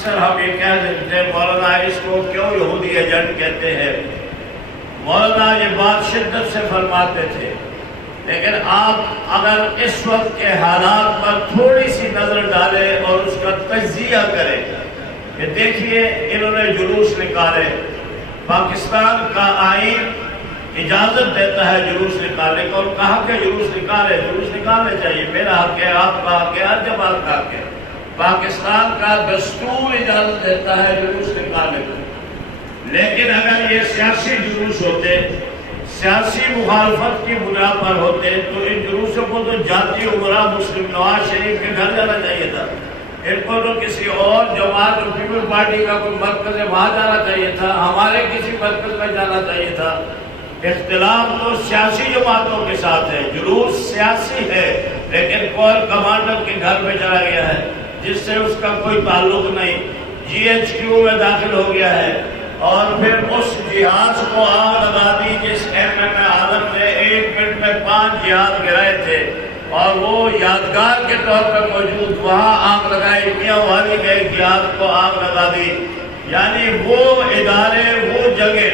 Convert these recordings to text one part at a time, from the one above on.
اکثر ہم یہ کہہ دیتے ہیں مولانا اس کو کیوں یہودی ایجنٹ کہتے ہیں. مولانا یہ بات شدت سے فرماتے تھے، لیکن آپ اگر اس وقت کے حالات پر تھوڑی سی نظر ڈالیں اور اس کا تجزیہ کریں کہ دیکھیے انہوں نے جلوس نکالے، پاکستان کا آئین اجازت دیتا ہے جلوس نکالنے کو، اور کہا کہ جلوس نکالنے چاہیے، میرا حق ہے، آپ کا حق ہے، ہر جماعت کا حق ہے. پاکستان کا دستور اجازت دیتا ہے جلوس نکالنے کو. لیکن اگر یہ سیاسی جلوس ہوتے، سیاسی مخالفت کی بنا پر ہوتے، تو ان جلوسوں کو تو جاتی عمرہ مسلم نواز شریف کے گھر جانا چاہیے تھا. ان کو تو کسی اور جماعت اور پیپل پارٹی کا کوئی مرکز ہے وہاں جانا چاہیے تھا، ہمارے کسی مرکز میں جانا چاہیے تھا. اختلاف تو سیاسی جماعتوں کے ساتھ ہے، جلوس سیاسی ہے، لیکن کور کمانڈر کے گھر میں چلا گیا ہے جس سے اس کا کوئی تعلق نہیں، جی ایچ کیو میں داخل ہو گیا ہے، اور پھر اس جہاز کو آگ لگا دی جس ایم ایم اعظم نے 1 منٹ میں 5 جہاز گرائے تھے، اور وہ یادگار کے طور پر موجود، وہاں آگ لگائی، میاں والی نے ایک جہاز کو آگ لگا دی. یعنی وہ ادارے، وہ جگہ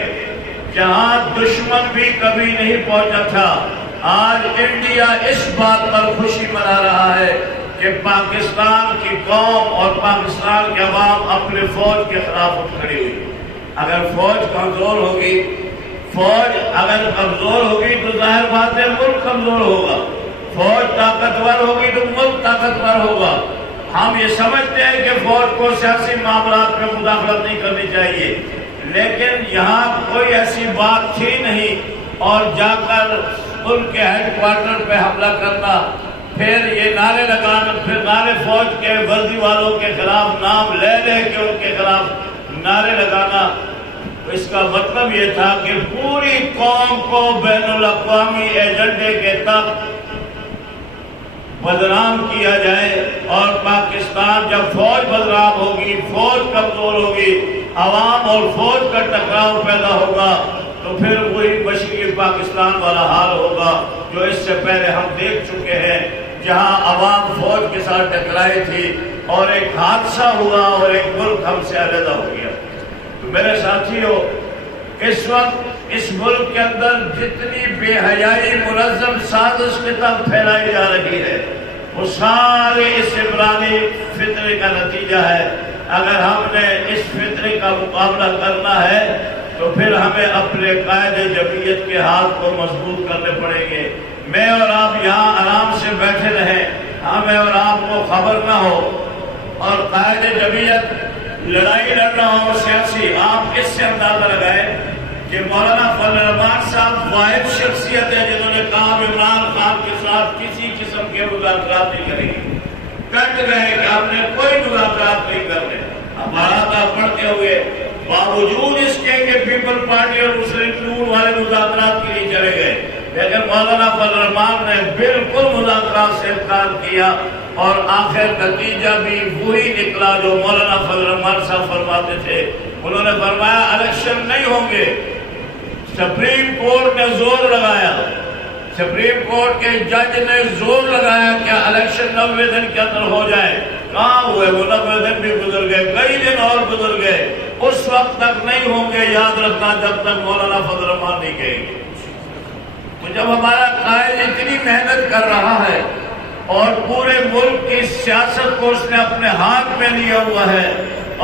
جہاں دشمن بھی کبھی نہیں پہنچا تھا. آج انڈیا اس بات پر خوشی منا رہا ہے کہ پاکستان کی قوم اور پاکستان کے عوام اپنے فوج کے خلاف اٹھ کھڑی ہوئی. اگر فوج کمزور ہوگی، فوج اگر کمزور ہوگی تو ظاہر بات ہے ملک کمزور ہوگا. فوج طاقتور ہوگی تو ملک طاقتور ہوگا. ہم یہ سمجھتے ہیں کہ فوج کو سیاسی معاملات میں مداخلت نہیں کرنی چاہیے، لیکن یہاں کوئی ایسی بات تھی نہیں، اور جا کر ان کے ہیڈ کوارٹر پہ حملہ کرنا، پھر یہ نعرے لگانا، پھر نعرے فوج کے ورزی والوں کے خلاف نام لے لے کے ان کے خلاف نعرے لگانا. اس کا مطلب یہ تھا کہ پوری قوم کو بین الاقوامی ایجنڈے کے تحت بدنام کیا جائے، اور پاکستان جب فوج بدنام ہوگی، فوج کمزور ہوگی، عوام اور فوج کا ٹکراؤ پیدا ہوگا، تو پھر وہی مشرقی پاکستان والا حال ہوگا جو اس سے پہلے ہم دیکھ چکے ہیں، جہاں عوام فوج کے ساتھ ٹکرائی تھی اور ایک حادثہ ہوا اور ایک ملک ہم سے علیحدہ ہو گیا. تو میرے ساتھیوں، اس وقت اس ملک کے اندر جتنی بے حیائی منظم سازش کے تحت پھیلائی جا رہی ہے، وہ سارے اس عمرانی فطرے کا نتیجہ ہے. اگر ہم نے اس فطرے کا مقابلہ کرنا ہے تو پھر ہمیں اپنے قائد جمعیت کے ہاتھ کو مضبوط کرنے پڑیں گے. میں اور آپ یہاں آرام سے بیٹھے رہیں، ہمیں اور آپ کو خبر نہ ہو، اور قائد جمعیت لڑائی لڑ رہا ہو سیاسی. آپ اس سے اندازہ لگائیں کہ مولانا فضل الرحمان صاحب واحد شخصیت ہے جنہوں نے کہا عمران خان کے ساتھ کسی قسم کے مذاکرات نہیں کریں گے. کٹ گئے کہ ہم نے کوئی مذاکرات نہیں کرنے. ہمارا تھا پڑھتے ہوئے باوجود اس کے کہ پیپل پارٹی اور مسلم نون والے مذاکرات کے لیے چلے گئے، لیکن مولانا فضل الرحمان نے بالکل مذاکرات سے انکار کیا، اور آخر نتیجہ بھی وہی نکلا جو مولانا فضل الرحمان صاحب فرماتے تھے. انہوں نے فرمایا الیکشن نہیں ہوں گے. سپریم کورٹ نے زور لگایا، سپریم کورٹ کے جج نے زور لگایا کہ الیکشن 90 دن کے اندر ہو جائے. کہاں ہوئے؟ وہ 90 دن بھی گزر گئے، کئی دن اور گزر گئے. اس وقت تک نہیں ہوں گے، یاد رکھنا، جب تک مولانا فضل الرحمان نہیں کہیں گے. تو جب ہمارا قائد اتنی محنت کر رہا ہے اور پورے ملک کی سیاست کو اس نے اپنے ہاتھ میں لیا ہوا ہے،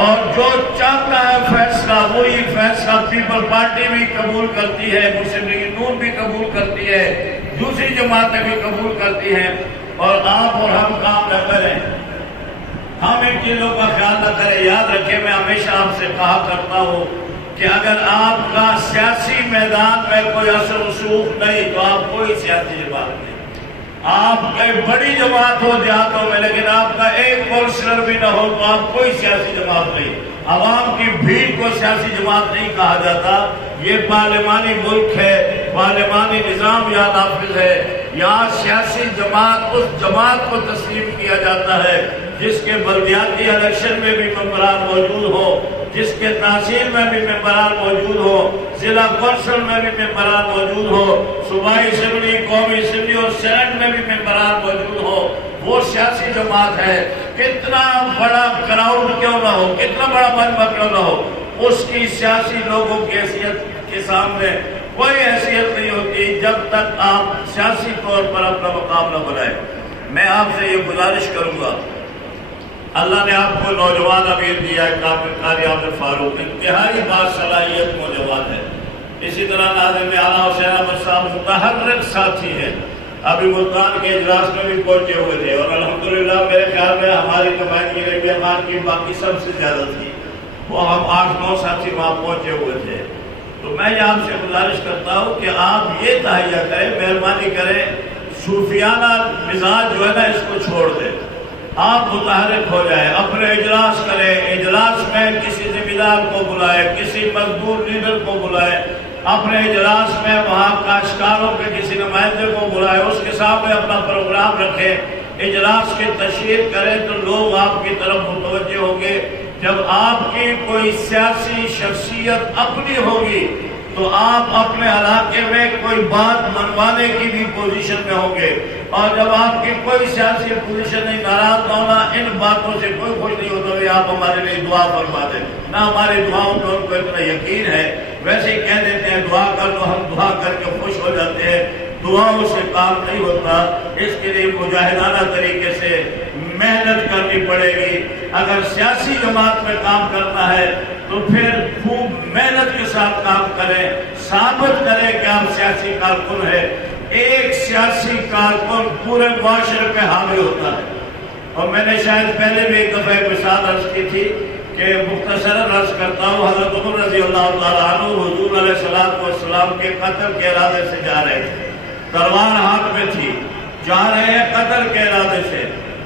اور جو چاہتا ہے فیصلہ وہی فیصلہ پیپل پارٹی بھی قبول کرتی ہے، مسلم لیگ نون بھی قبول کرتی ہے، دوسری جماعتیں بھی قبول کرتی ہیں، اور آپ اور ہم کام نہ کریں، ہم ان چیزوں کا خیال نہ کریں. یاد رکھیں، میں ہمیشہ آپ سے کہا کرتا ہوں کہ اگر آپ کا سیاسی میدان میں کوئی اثر و رسوخ نہیں تو آپ کوئی سیاسی جماعت نہیں. آپ کی بڑی جماعت ہو دیہاتوں میں، لیکن آپ کا ایک کونسلر بھی نہ ہو تو آپ کوئی سیاسی جماعت نہیں. عوام کی بھیڑ کو سیاسی جماعت نہیں کہا جاتا. یہ پارلیمانی ملک ہے، پارلیمانی نظام یہاں نافذ ہے. یہاں سیاسی جماعت اس جماعت کو تسلیم کیا جاتا ہے جس کے بلدیاتی الیکشن میں بھی ممبران موجود ہو، جس کے تحصیل میں بھی ممبران موجود ہو، ضلع کونسل میں بھی ممبران موجود ہو، صوبائی اسمبلی، قومی اسمبلی اور سینٹ میں بھی ممبران موجود ہو. وہ سیاسی جماعت ہے. کتنا بڑا کراؤڈ کیوں نہ ہو، کتنا بڑا مجمع کیوں نہ ہو، اس کی سیاسی لوگوں کی حیثیت کے سامنے کوئی حیثیت نہیں ہوتی جب تک آپ سیاسی طور پر اپنا مقام نہ بنائیں۔ میں آپ سے یہ گزارش کروں گا، اللہ نے آپ کو نوجوان امیر دیا ہے، قاری عامر فاروق، انتہائی باصلاحیت نوجوان ہے۔ اسی طرح ناظم اعلیٰ حسین احمد صاحب متحرک ساتھی ہیں، ابھی ملتان کے اجلاس میں بھی پہنچے ہوئے تھے، اور الحمدللہ میرے خیال میں ہماری نمائندگی ربیہ خان کی باقی سب سے زیادہ تھی، وہ ہم 8-9 ساتھی وہاں پہنچے ہوئے تھے۔ تو میں یہ آپ سے گزارش کرتا ہوں کہ آپ یہ تہیہ کریں، مہربانی کریں، صوفیانہ مزاج جو ہے نا اس کو چھوڑ دیں، آپ متحرک ہو جائیں، اپنے اجلاس کریں، اجلاس میں کسی ذمہ دار کو بلائیں، کسی مزدور لیڈر کو بلائیں، اپنے اجلاس میں وہاں کاشتکاروں کے کسی نمائندے کو بلائیں، اس کے سامنے اپنا پروگرام رکھیں، اجلاس کی تشہیر کریں تو لوگ آپ کی طرف متوجہ ہوں گے۔ جب آپ کی کوئی سیاسی شخصیت اپنی ہوگی تو آپ اپنے علاقے میں کوئی بات منوانے کی بھی پوزیشن میں ہوں گے، اور جب آپ کی کوئی سیاسی پوزیشن نہیں، ناراض نہ ہونا، ان باتوں سے کوئی خوش نہیں ہوتا کہ آپ ہمارے لیے دعا فرما دیں، نہ ہماری دعاؤں پر ان کو اتنا یقین ہے، ویسے ہی کہہ دیتے ہیں دعا کر لو، ہم دعا کر کے خوش ہو جاتے ہیں، دعاؤں سے کام نہیں ہوتا، اس کے لیے مجاہدانہ طریقے سے محنت کرنی پڑے گی۔ اگر سیاسی جماعت میں کام کرنا ہے تو پھر خوب محنت کے ساتھ کام کریں، ثابت کریں کہ آپ سیاسی کارکن ہیں۔ ایک سیاسی کارکن پورے معاشرے پہ حاوی ہوتا ہے، اور میں نے شاید پہلے بھی ایک دفعہ مثال عرض کی تھی کہ مختصراً عرض کرتا ہوں، حضرت عمر رضی اللہ تعالیٰ عنہ حضور علیہ السلام کے قتل کے ارادے سے جا رہے تھے، تلوار ہاتھ میں تھی، جا رہے ہیں قتل کے ارادے سے،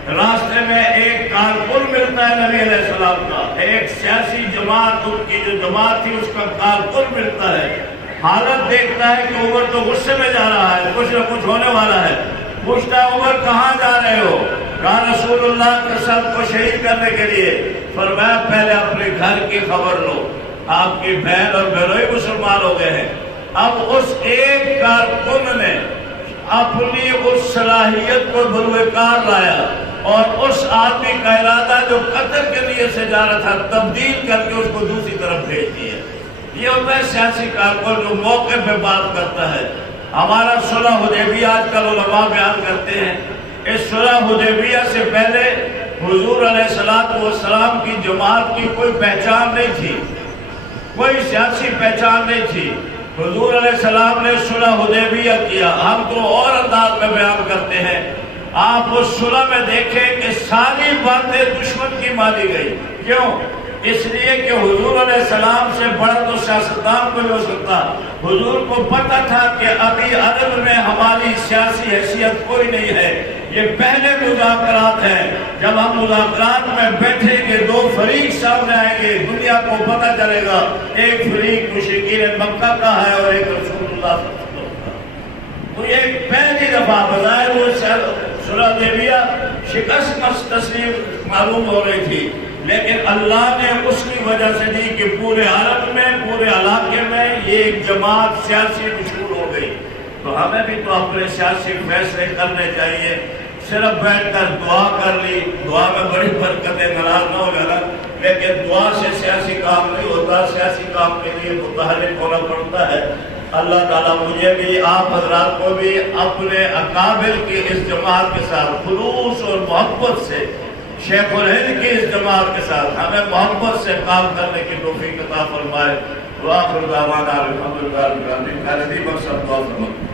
راستے میں ایک کارکن ملتا ہے نبی علیہ السلام کا، ایک سیاسی جماعت، ان کی جو جماعت تھی اس کا کارکن ملتا ہے، حالت دیکھتا ہے کہ عمر تو غصے میں جا رہا ہے، کچھ نہ کچھ ہونے والا ہے، پوچھتا ہے عمر کہاں جا رہے ہو؟ کہا رسول اللہ کے سب کو شہید کرنے کے لیے۔ فرمایا پہلے اپنے گھر کی خبر لو، آپ کی بہن اور بہنوئی مسلمان ہو گئے ہیں۔ اب اس ایک کارکن نے اپنی اس صلاحیت کو بروئے کار لایا اور اس آدمی کا ارادہ جو قتل کے لیے سے جا رہا تھا تبدیل کر کے اس کو دوسری طرف بھیج دیا۔ یہ ہوتا ہے سیاسی کارکن جو موقع پہ بات کرتا ہے۔ ہمارا صلح حدیبیہ آج کل علماء بیان کرتے ہیں، اس صلح حدیبیہ سے پہلے حضور علیہ السلام کی جماعت کی کوئی پہچان نہیں تھی، کوئی سیاسی پہچان نہیں تھی۔ حضور علیہ السلام نے صلح حدیبیہ کیا، ہم تو اور انداز میں بیان کرتے ہیں۔ آپ اس صلح میں دیکھیں کہ ساری باتیں دشمن کی مانی گئی، کیوں؟ اس لیے کہ حضور علیہ السلام سے بڑا تو سیاستدان کوئی ہو سکتا۔ حضور کو پتہ تھا کہ ابھی عرب میں ہماری سیاسی حیثیت کوئی نہیں ہے، یہ پہلے مذاکرات ہیں، جب ہم مذاکرات میں بیٹھیں گے دو فریق سامنے آئیں گے، دنیا کو پتہ چلے گا ایک فریق مشرکین مکہ کا ہے اور ایک رسول اللہ صلی اللہ علیہ وسلم کا۔ تو یہ پہلی دفعہ بظاہر وہ صلح حدیبیہ شکست تسلیم معلوم ہو رہی تھی، لیکن اللہ نے اس کی وجہ سے دی کہ پورے عرب میں، پورے علاقے میں یہ ایک جماعت سیاسی مشہور ہو گئی۔ تو ہمیں بھی تو اپنے سیاسی فیصلے کرنے چاہیے، صرف بیٹھ کر دعا کر لی، دعا میں بڑی برکتیں، ناراض نہ ہو جانا، لیکن دعا سے سیاسی کام نہیں ہوتا، سیاسی کام کے لیے متحرک ہونا پڑتا ہے۔ اللہ تعالیٰ مجھے بھی، آپ حضرات کو بھی اپنے اکابر کی اس جماعت کے ساتھ خلوص اور محبت سے، شیخ الہند کی اس جماعت کے ساتھ ہمیں محبت سے کام کرنے کی توفیق عطا فرمائے۔ وآخر دعوانا الحمدللہ رب العالمین۔ مقصد دعا فرمائے۔